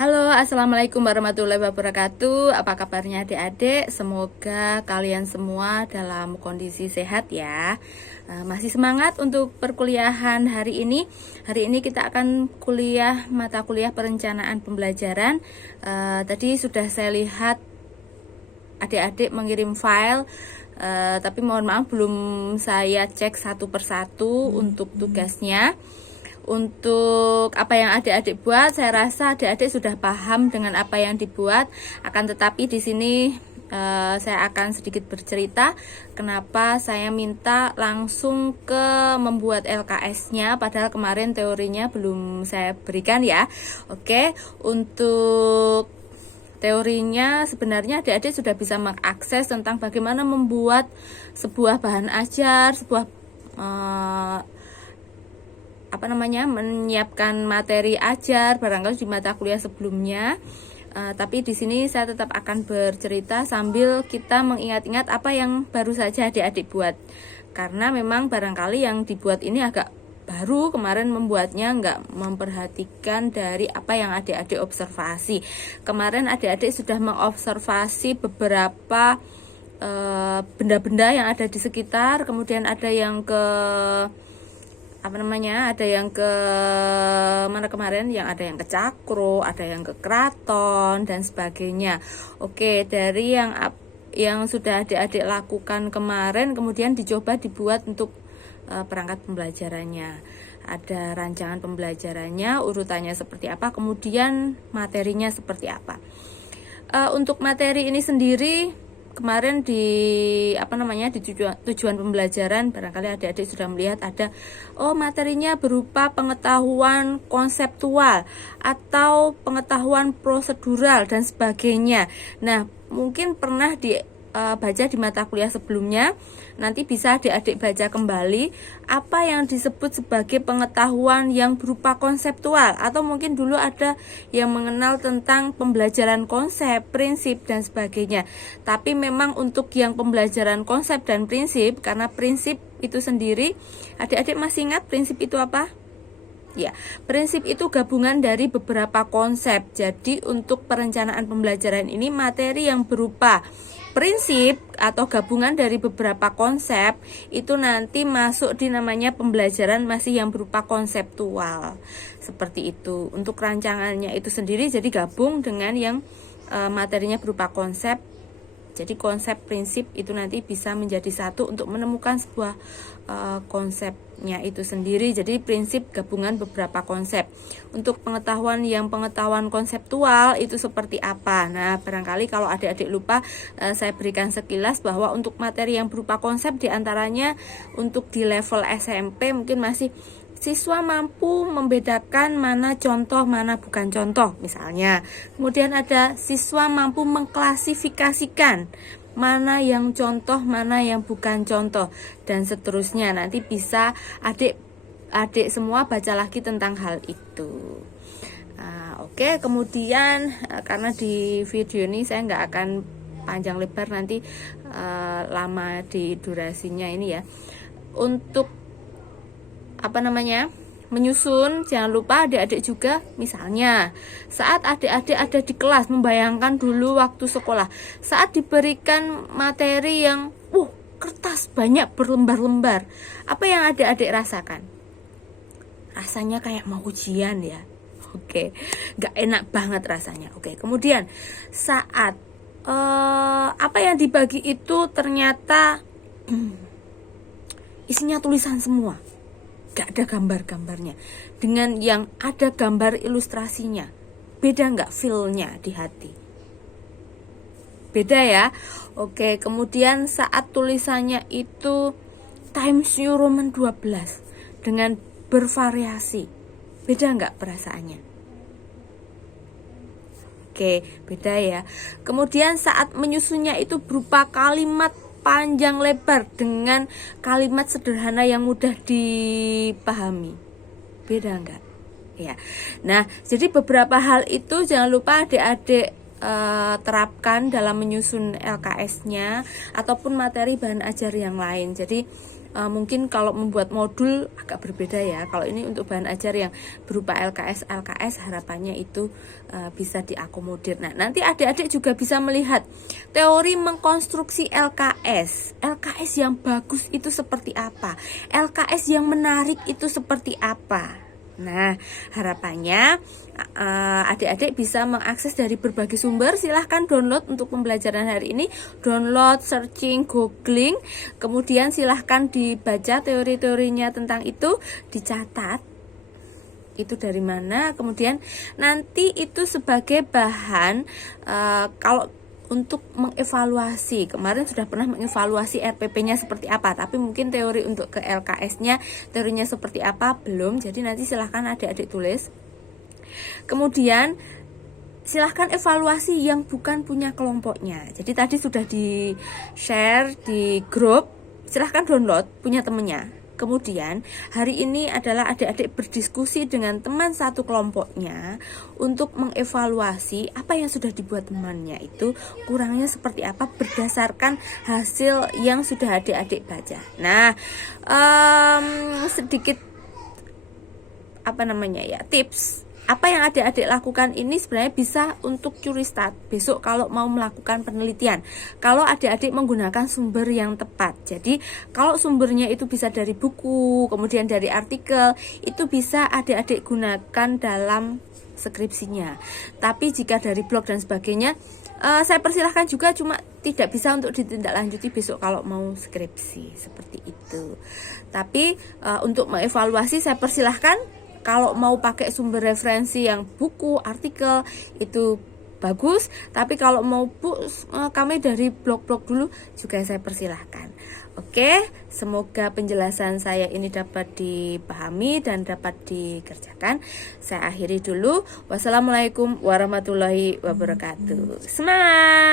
Halo, assalamualaikum warahmatullahi wabarakatuh. Apa kabarnya adik-adik? Semoga kalian semua dalam kondisi sehat ya. Masih semangat untuk perkuliahan hari ini. Hari ini kita akan kuliah mata kuliah perencanaan pembelajaran. Tadi sudah saya lihat adik-adik mengirim file, tapi mohon maaf belum saya cek satu persatu untuk tugasnya. Untuk apa yang adik-adik buat, saya rasa adik-adik sudah paham dengan apa yang dibuat. Akan tetapi di sini saya akan sedikit bercerita kenapa saya minta langsung ke membuat LKS-nya, padahal kemarin teorinya belum saya berikan ya. Oke, untuk teorinya sebenarnya adik-adik sudah bisa mengakses tentang bagaimana membuat sebuah bahan ajar, sebuah menyiapkan materi ajar barangkali di mata kuliah sebelumnya. Tapi di sini saya tetap akan bercerita sambil kita mengingat-ingat apa yang baru saja adik-adik buat, karena memang barangkali yang dibuat ini agak baru, kemarin membuatnya nggak memperhatikan dari apa yang adik-adik observasi. Kemarin adik-adik sudah mengobservasi beberapa benda-benda yang ada di sekitar, kemudian ada yang ke mana kemarin, yang ada yang ke Cakro, ada yang ke Keraton dan sebagainya. Oke, dari yang sudah adik-adik lakukan kemarin kemudian dicoba dibuat untuk perangkat pembelajarannya. Ada rancangan pembelajarannya, urutannya seperti apa, kemudian materinya seperti apa. Untuk materi ini sendiri kemarin di tujuan pembelajaran, barangkali adik-adik sudah melihat ada materinya berupa pengetahuan konseptual atau pengetahuan prosedural dan sebagainya. Nah, mungkin pernah baca di mata kuliah sebelumnya, nanti bisa adik-adik baca kembali apa yang disebut sebagai pengetahuan yang berupa konseptual, atau mungkin dulu ada yang mengenal tentang pembelajaran konsep, prinsip dan sebagainya. Tapi memang untuk yang pembelajaran konsep dan prinsip, karena prinsip itu sendiri, adik-adik masih ingat prinsip itu apa? Ya, prinsip itu gabungan dari beberapa konsep. Jadi untuk perencanaan pembelajaran ini, materi yang berupa prinsip atau gabungan dari beberapa konsep itu nanti masuk di namanya pembelajaran masih yang berupa konseptual. Seperti itu. Untuk rancangannya itu sendiri jadi gabung dengan yang materinya berupa konsep. Jadi konsep prinsip itu nanti bisa menjadi satu untuk menemukan sebuah konsepnya itu sendiri. Jadi prinsip gabungan beberapa konsep. Untuk pengetahuan konseptual itu seperti apa? Nah, barangkali kalau adik-adik lupa, saya berikan sekilas bahwa untuk materi yang berupa konsep diantaranya untuk di level SMP mungkin masih siswa mampu membedakan mana contoh, mana bukan contoh misalnya. Kemudian ada siswa mampu mengklasifikasikan mana yang contoh, mana yang bukan contoh, dan seterusnya. Nanti bisa adik semua baca lagi tentang hal itu. Oke, kemudian karena di video ini saya nggak akan panjang lebar, nanti lama di durasinya ini ya. Untuk menyusun, jangan lupa adik-adik juga, misalnya saat adik-adik ada di kelas, membayangkan dulu waktu sekolah, saat diberikan materi yang kertas banyak berlembar-lembar, apa yang adik-adik rasakan? Rasanya kayak mau ujian ya. Oke, gak enak banget rasanya. Oke, kemudian saat apa yang dibagi itu ternyata isinya tulisan semua, gak ada gambar-gambarnya, dengan yang ada gambar ilustrasinya, beda nggak feel-nya di hati? Beda ya. Oke, kemudian saat tulisannya itu Times New Roman 12 dengan bervariasi, beda nggak perasaannya? Oke, beda ya. Kemudian saat menyusunnya itu berupa kalimat panjang lebar dengan kalimat sederhana yang mudah dipahami, beda enggak? Ya. Nah, jadi beberapa hal itu jangan lupa adik-adik terapkan dalam menyusun LKS-nya ataupun materi bahan ajar yang lain. Jadi Mungkin kalau membuat modul agak berbeda ya. Kalau ini untuk bahan ajar yang berupa LKS harapannya itu bisa diakomodir. Nah, nanti adik-adik juga bisa melihat teori mengkonstruksi LKS yang bagus itu seperti apa, LKS yang menarik itu seperti apa. Nah, harapannya adik-adik bisa mengakses dari berbagai sumber. Silahkan download untuk pembelajaran hari ini, download, searching, googling, kemudian silahkan dibaca teori-teorinya tentang itu, dicatat itu dari mana, kemudian nanti itu sebagai bahan kalau untuk mengevaluasi. Kemarin sudah pernah mengevaluasi RPP-nya seperti apa, tapi mungkin teori untuk ke LKS-nya, teorinya seperti apa belum. Jadi nanti silahkan adik-adik tulis. Kemudian silahkan evaluasi yang bukan punya kelompoknya. Jadi tadi sudah di share di grup, silahkan download punya temennya. Kemudian hari ini adalah adik-adik berdiskusi dengan teman satu kelompoknya untuk mengevaluasi apa yang sudah dibuat temannya itu kurangnya seperti apa berdasarkan hasil yang sudah adik-adik baca. Nah, sedikit tips. Apa yang adik-adik lakukan ini sebenarnya bisa untuk curi start besok kalau mau melakukan penelitian, kalau adik-adik menggunakan sumber yang tepat. Jadi kalau sumbernya itu bisa dari buku, kemudian dari artikel, itu bisa adik-adik gunakan dalam skripsinya. Tapi jika dari blog dan sebagainya, saya persilahkan juga, cuma tidak bisa untuk ditindaklanjuti besok kalau mau skripsi seperti itu. Tapi untuk mengevaluasi saya persilahkan. Kalau mau pakai sumber referensi yang buku, artikel itu bagus. Tapi kalau mau kami dari blog-blog dulu juga saya persilahkan. Oke, semoga penjelasan saya ini dapat dipahami dan dapat dikerjakan. Saya akhiri dulu. Wassalamualaikum warahmatullahi wabarakatuh. Semangat!